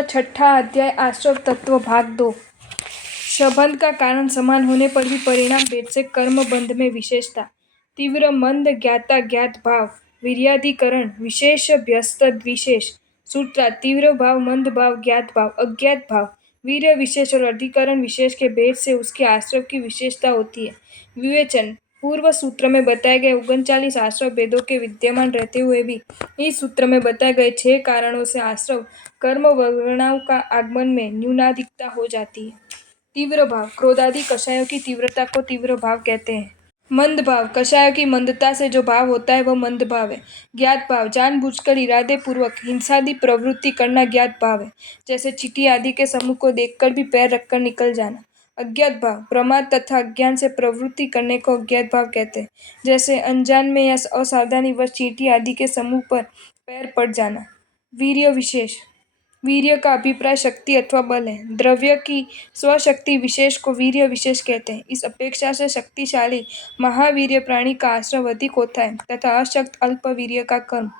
दूसरा छठा अध्याय आश्रव तत्व भाग 2। संबंध का कारण समान होने पर भी परिणाम भेद से कर्म बंध में विशेषता। तीव्र मंद ज्ञाता ज्ञात भाव वीर्याधिकरण विशेष व्यस्त विशेष सूत्रा तीव्र भाव मंद भाव ज्ञात भाव अज्ञात भाव वीर्य विशेष और अधिकरण विशेष के भेद से उसके आश्रव की विशेषता होती है। विवेचन पूर्व सूत्र में बताए गए 39 आश्रव भेदों के विद्यमान रहते हुए भी इस सूत्र में बताए गए 6 कारणों से आश्रव कर्म वर्णों का आगमन में न्यूनाधिकता हो जाती है। तीव्र भाव क्रोधादि कषायों की तीव्रता को तीव्र भाव कहते हैं। मंद भाव कषायों की मंदता से जो भाव होता है वह मंद भाव है। ज्ञात भाव जानबूझकर इरादे पूर्वक हिंसादि प्रवृत्ति करना ज्ञात भाव है, जैसे चींटी आदि के समूह को देखकर भी पैर रखकर निकल जाना। अज्ञात भाव प्रमाद तथा अज्ञान से प्रवृत्ति करने को अज्ञात भाव कहते हैं, जैसे अनजान में या असावधानीवश चींटी आदि के समूह पर पैर पड़ जाना। वीर्य विशेष वीर्य का अभिप्राय शक्ति अथवा बल है। द्रव्य की स्वशक्ति विशेष को वीर्य विशेष कहते हैं। इस अपेक्षा से शक्तिशाली महावीर्य प्राणी का आश्रव अधिक होता है तथा अशक्त अल्प वीर्य का कर्म।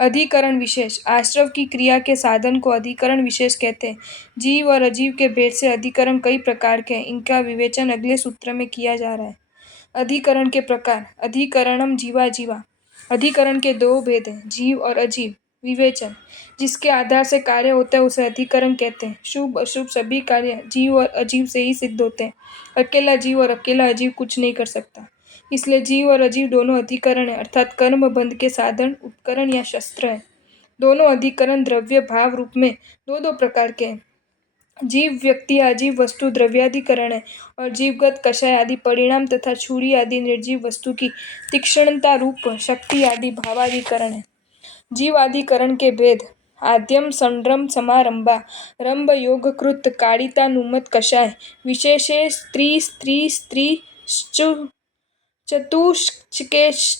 अधिकरण विशेष आश्रव की क्रिया के साधन को अधिकरण विशेष कहते हैं। जीव और अजीव के भेद से अधिकरण कई प्रकार के हैं। इनका विवेचन अगले सूत्र में किया जा रहा है। अधिकरण के प्रकार अधिकरणम जीवा जीवा अधिकरण के 2 भेद हैं, जीव और अजीव। विवेचन जिसके आधार से कार्य होता है उसे अधिकरण कहते हैं। शुभ अशुभ सभी कार्य जीव और अजीव से ही सिद्ध होते हैं। अकेला जीव और अकेला अजीव कुछ नहीं कर सकता, इसलिए जीव और अजीव दोनों अधिकरण है, अर्थात कर्म बंध के साधन उपकरण या शस्त्र है। दोनों अधिकरण द्रव्य भाव रूप में दो प्रकार के हैं। जीव व्यक्ति अजीव वस्तु द्रव्याधिकरण है और जीवगत कषाय आदि परिणाम तथा छुरी आदि निर्जीव वस्तु की तीक्ष्णता रूप शक्ति आदि भावाधिकरण है। जीवाधिकरण के भेद आद्यम संरम समारंभा रंभ योगकृत कारितानुमत कषाय विशेषे स्त्री स्त्री स्त्री चतुष्केश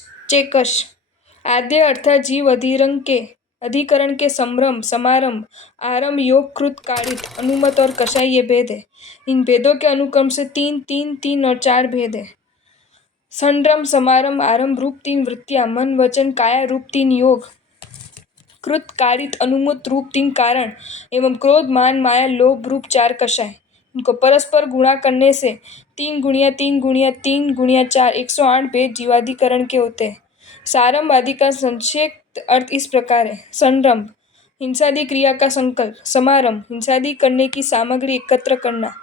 आद्य अर्थात जीव अधिकरण के संभ्रम समारंभ आरंभ योगकृत कारित अनुमत और कषाय ये भेद है। इन भेदों के अनुक्रम से 3 3 3 और 4 भेद है। संरम समारंभ आरंभ रूप 3 वृत्तियां मन वचन काया रूप 3 योग कृत कारित अनुमत रूप 3 कारण एवं क्रोध मान माया लोभ रूप 4 कषाय। इनको परस्पर गुणा करने से 3 गुणिया 3 गुणिया 3 गुणिया 4 108 भेद जीवाधिकरण के होते हैं। सारंभ आदि का संक्षिप्त अर्थ इस प्रकार है। संरंभ हिंसादि क्रिया का संकल्प। समारंभ हिंसादि करने की सामग्री एकत्र करना।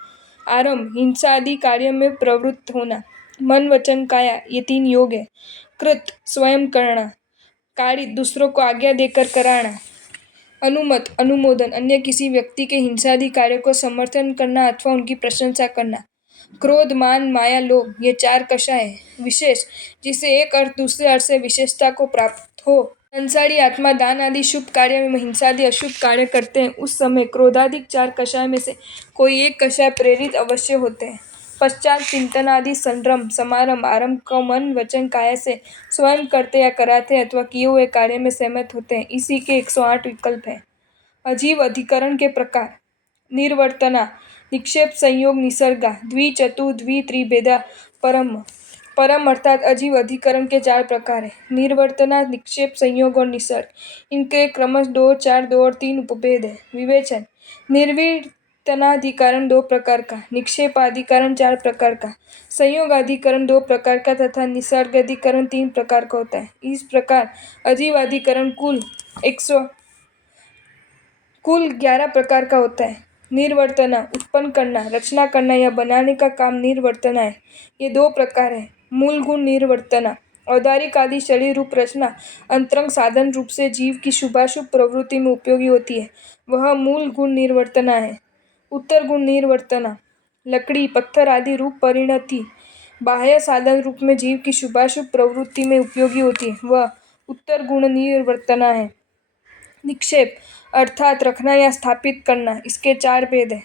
आरंभ हिंसा आदि कार्य में प्रवृत्त होना। मन वचन काया ये 3 योग है। कृत स्वयं करना। कारित दूसरों को आज्ञा देकर कराना। अनुमत अनुमोदन अन्य किसी व्यक्ति के हिंसादि कार्य को समर्थन करना अथवा उनकी प्रशंसा करना। क्रोध मान माया लोभ ये 4 कषाय है। विशेष जिससे एक अर्थ दूसरे अर्थ से विशेषता को प्राप्त हो। संसारी आत्मा दान आदि शुभ कार्य में हिंसादि अशुभ कार्य करते हैं, उस समय क्रोधादिक 4 कषाय में से कोई एक कषाय प्रेरित अवश्य होते हैं। पश्चात चिंतन आदि संरंभ समारंभ आरंभ को मन वचन काया से स्वयं करते या कराते अथवा किए हुए कार्य में सहमत होते हैं। इसी के 108 विकल्प है। अजीव अधिकरण के प्रकार निर्वर्तना निक्षेप संयोग निसर्गा द्वि चतु द्वि त्रिभेदा परम अर्थात अजीव अधिकरण के 4 प्रकार है। निर्वर्तना निक्षेप संयोग और निसर्ग इनके क्रमश 2 4 2 और 3 उपभेद है। विवेचन निर्वर्तनाधिकरण 2 प्रकार का, निक्षेपाधिकरण 4 प्रकार का, संयोगाधिकरण 2 प्रकार का तथा निसर्गाधिकरण 3 प्रकार का होता है। इस प्रकार अजीवाधिकरण कुल 11 प्रकार का होता है। निर्वर्तना उत्पन्न करना रचना करना या बनाने का काम निर्वर्तना है। ये 2 प्रकार है। मूल गुण निर्वर्तना औदारिक आदि शरीर रूप रचना अंतरंग साधन रूप से जीव की शुभाशुभ प्रवृत्ति में उपयोगी होती है, वह मूल गुण निर्वर्तना है। उत्तर गुण निर्वर्तना लकड़ी पत्थर आदि रूप परिणति बाह्य साधन रूप में जीव की शुभाशुभ प्रवृत्ति में उपयोगी होती है, वह उत्तर गुण निर्वर्तना है। निक्षेप अर्थात रखना या स्थापित करना, इसके 4 भेद है।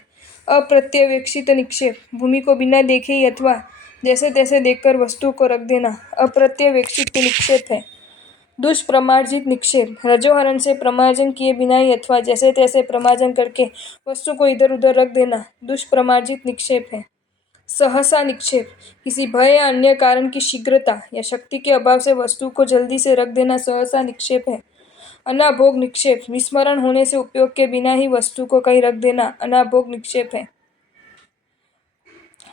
अप्रत्यवेक्षित निक्षेप भूमि को बिना देखे ही अथवा जैसे तैसे देखकर वस्तु को रख देना अप्रत्यवेक्षित निक्षेप है। दुष्प्रमार्जित निक्षेप रजोहरण से प्रमार्जन किए बिना ही अथवा जैसे तैसे प्रमार्जन करके वस्तु को इधर उधर रख देना दुष्प्रमार्जित निक्षेप है। सहसा निक्षेप किसी भय या अन्य कारण की शीघ्रता या शक्ति के अभाव से वस्तु को जल्दी से रख देना सहसा निक्षेप है। अनाभोग निक्षेप, विस्मरण होने से उपयोग के बिना ही वस्तु को कहीं रख देना अनाभोग निक्षेप है।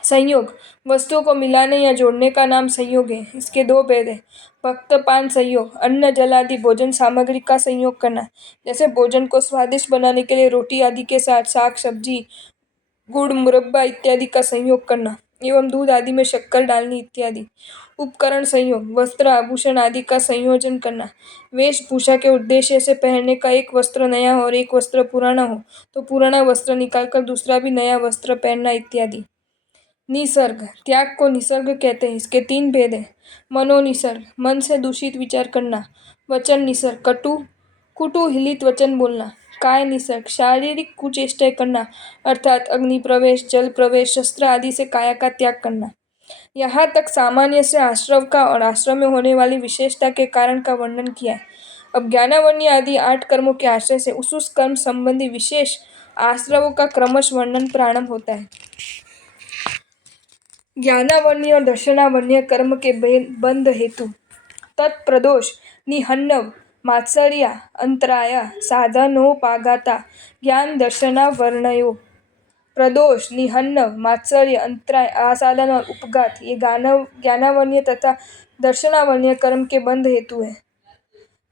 संयोग, वस्तुओं को मिलाने या जोड़ने का नाम संयोग है। इसके दो भेद है। भक्तपान संयोग, अन्न जल आदि भोजन सामग्री का संयोग करना, जैसे भोजन को स्वादिष्ट बनाने के लिए रोटी आदि के साथ साग सब्जी गुड़ मुरब्बा इत्यादि का संयोग करना एवं दूध आदि में शक्कर डालनी इत्यादि। उपकरण संयोग, वस्त्र आभूषण आदि का संयोजन करना, वेशभूषा के उद्देश्य से पहनने का एक वस्त्र नया हो और एक वस्त्र पुराना हो तो पुराना वस्त्र निकालकर दूसरा भी नया वस्त्र पहनना इत्यादि। निसर्ग, त्याग को निसर्ग कहते हैं। इसके तीन भेद हैं। मनोनिसर्ग, मन से दूषित विचार करना। वचन निसर्ग, कुटु हिलित वचन बोलना। काय निसर्ग, शारीरिक कुचेष्टाएं करना, अर्थात अग्नि प्रवेश जल प्रवेश शस्त्र आदि से काया का त्याग करना। यहाँ तक सामान्य से आश्रव का और आश्रम में होने वाली विशेषता के कारण का वर्णन किया है। अब ज्ञानावन्य आदि 8 कर्मों के आश्रय से उस कर्म संबंधी विशेष आश्रवों का क्रमश वर्णन प्रारंभ होता है। ज्ञानावन्य और दर्शनावन्य कर्म के बंध हेतु तत्प्रदोष निहन्नव मात्सर्या अंतराय साधनोपाघाता ज्ञान दर्शनावर्णयो। प्रदोष निहन्नव मात्सर्य अंतराय आसाधन और उपघात ये ज्ञानावन्य तथा दर्शनावन्य कर्म के बंध हेतु है।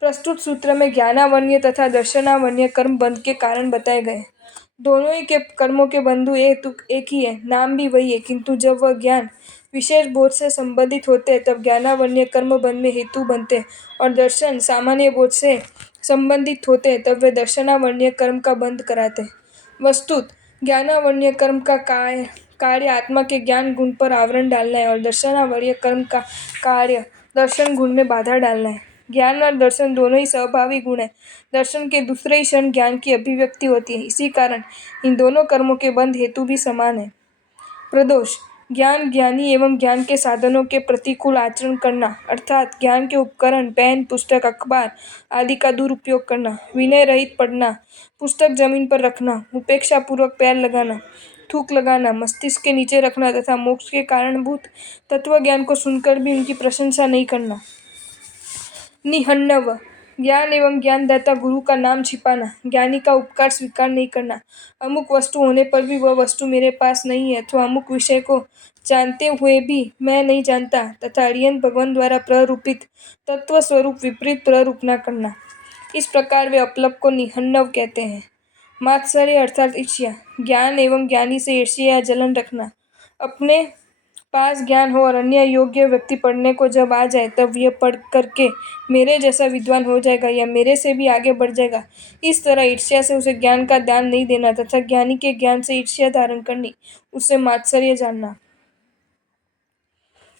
प्रस्तुत सूत्र में ज्ञानावन्य तथा दर्शनावन्य कर्म बंध के कारण बताए गए। दोनों ही के कर्मों के बंधु एक ही है, नाम भी वही है, किंतु जब वह ज्ञान विशेष बोध से संबंधित होते हैं तब ज्ञानावन्य कर्म बंध में हेतु बनते हैं और दर्शन सामान्य बोध से संबंधित होते हैं तब वे दर्शनावन्य कर्म का बंध कराते हैं। वस्तुत ज्ञानावन्य कर्म का कार्य आत्मा के ज्ञान गुण पर आवरण डालना है और दर्शनावन्य कर्म का कार्य दर्शन गुण में बाधा डालना है। ज्ञान और दर्शन दोनों ही स्वभावी गुण है। दर्शन के दूसरे ही क्षण ज्ञान की अभिव्यक्ति होती है। इसी कारण इन दोनों कर्मों के बंध हेतु भी समान है। प्रदोष, ज्ञान ज्ञानी एवं ज्ञान के साधनों के प्रतिकूल आचरण करना, अर्थात ज्ञान के उपकरण पेन पुस्तक अखबार आदि का दुरुपयोग करना, विनय रहित पढ़ना, पुस्तक जमीन पर रखना, उपेक्षा पूर्वक पैर लगाना, थूक लगाना, मस्तिष्क के नीचे रखना तथा मोक्ष के कारणभूत तत्व ज्ञान को सुनकर भी उनकी प्रशंसा नहीं करना। निहन्नव, ज्ञान एवं ज्ञानदाता गुरु का नाम छिपाना, ज्ञानी का उपकार स्वीकार नहीं करना, अमुक वस्तु होने पर भी वह वस्तु मेरे पास नहीं है अथवा अमुक विषय को जानते हुए भी मैं नहीं जानता तथा अरियन भगवान द्वारा प्ररूपित तत्व स्वरूप विपरीत प्ररूपना करना। इस प्रकार वे अपलप को निहन्नव कहते हैं। मात्सर्य अर्थात ईर्ष्या, ज्ञान एवं ज्ञानी से ईर्ष्या या जलन रखना। अपने पास ज्ञान हो और अन्य योग्य व्यक्ति पढ़ने को जब आ जाए तब यह पढ़ करके मेरे जैसा विद्वान हो जाएगा या मेरे से भी आगे बढ़ जाएगा, इस तरह ईर्ष्या से उसे ज्ञान का दान नहीं देना तथा ज्ञानी के ज्ञान से ईर्ष्या धारण करनी, उससे मात्सर्य जानना।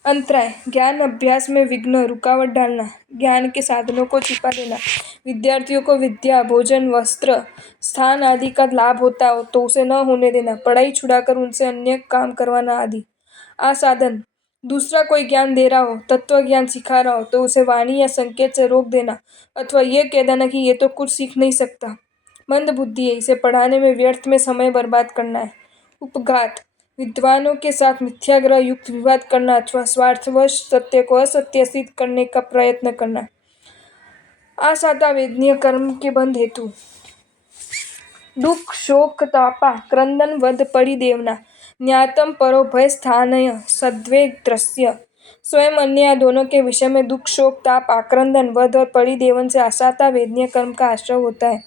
अंतराय, ज्ञान अभ्यास में विघ्न रुकावट डालना, ज्ञान के साधनों को छिपा देना। विद्यार्थियों को विद्या भोजन वस्त्र स्थान आदि का लाभ होता हो तो उसे न होने देना, पढ़ाई छुड़ाकर उनसे अन्य काम करवाना आदि। आसाधन, दूसरा कोई ज्ञान दे रहा हो तत्व ज्ञान सिखा रहा हो तो उसे वाणी या संकेत से रोक देना अथवा यह कह देना कि ये तो कुछ सीख नहीं सकता, मंद बुद्धि है, इसे पढ़ाने में व्यर्थ में समय बर्बाद करना है। उपघात, विद्वानों के साथ मिथ्याग्रह युक्त विवाद करना अथवा स्वार्थवश सत्य को असत्य सिद्ध करने का प्रयत्न करना। आसाता वेदनीय कर्म के बंध हेतु दुख शोक तापा क्रंदन वध परिदेवना ज्ञातम परो भय स्थानय सद्वेग त्रस्य। स्वयं अन्य या दोनों के विषय में दुख शोक ताप आक्रंदन वध और परिदेवन से आसाता वेदनीय कर्म का आश्रय होता है।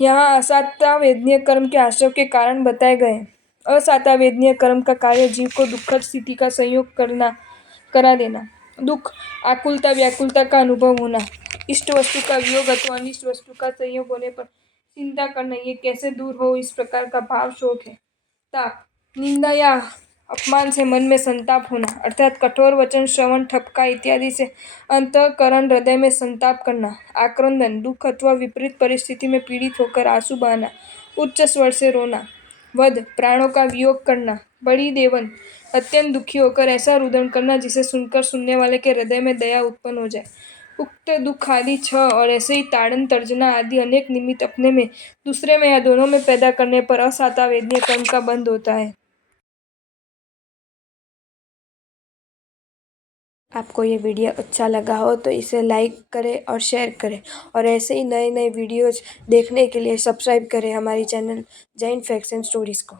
यहाँ असाता वेदनीय कर्म के आश्रय के कारण बताए गए। असाता वेदनीय कर्म का कार्य जीव को दुखद स्थिति का संयोग करा देना, दुख आकुलता व्याकुलता का अनुभव होना, इष्ट वस्तु का वियोग अथवा अनिष्ट वस्तु का संयोग होने पर चिंता करना, ये कैसे दूर हो इस प्रकार का भाव शोक है। ताप, निंदा या अपमान से मन में संताप होना, अर्थात कठोर वचन श्रवण ठपका इत्यादि से अंतःकरण हृदय में संताप करना। आक्रंदन, दुख अथवा विपरीत परिस्थिति में पीड़ित होकर आंसू बहाना, उच्च स्वर से रोना। वध, प्राणों का वियोग करना। बड़ी देवन, अत्यंत दुखी होकर ऐसा रुदन करना जिसे सुनकर सुनने वाले के हृदय में दया उत्पन्न हो जाए। उक्त दुख आदि 6 और ऐसे ही ताड़न तर्जना आदि अनेक निमित्त अपने में दूसरे में या दोनों में पैदा करने पर असाता वेदनीय कर्म का बंध होता है। आपको ये वीडियो अच्छा लगा हो तो इसे लाइक करें और शेयर करें, और ऐसे ही नए नए वीडियोज़ देखने के लिए सब्सक्राइब करें हमारी channel Jain facts and stories को।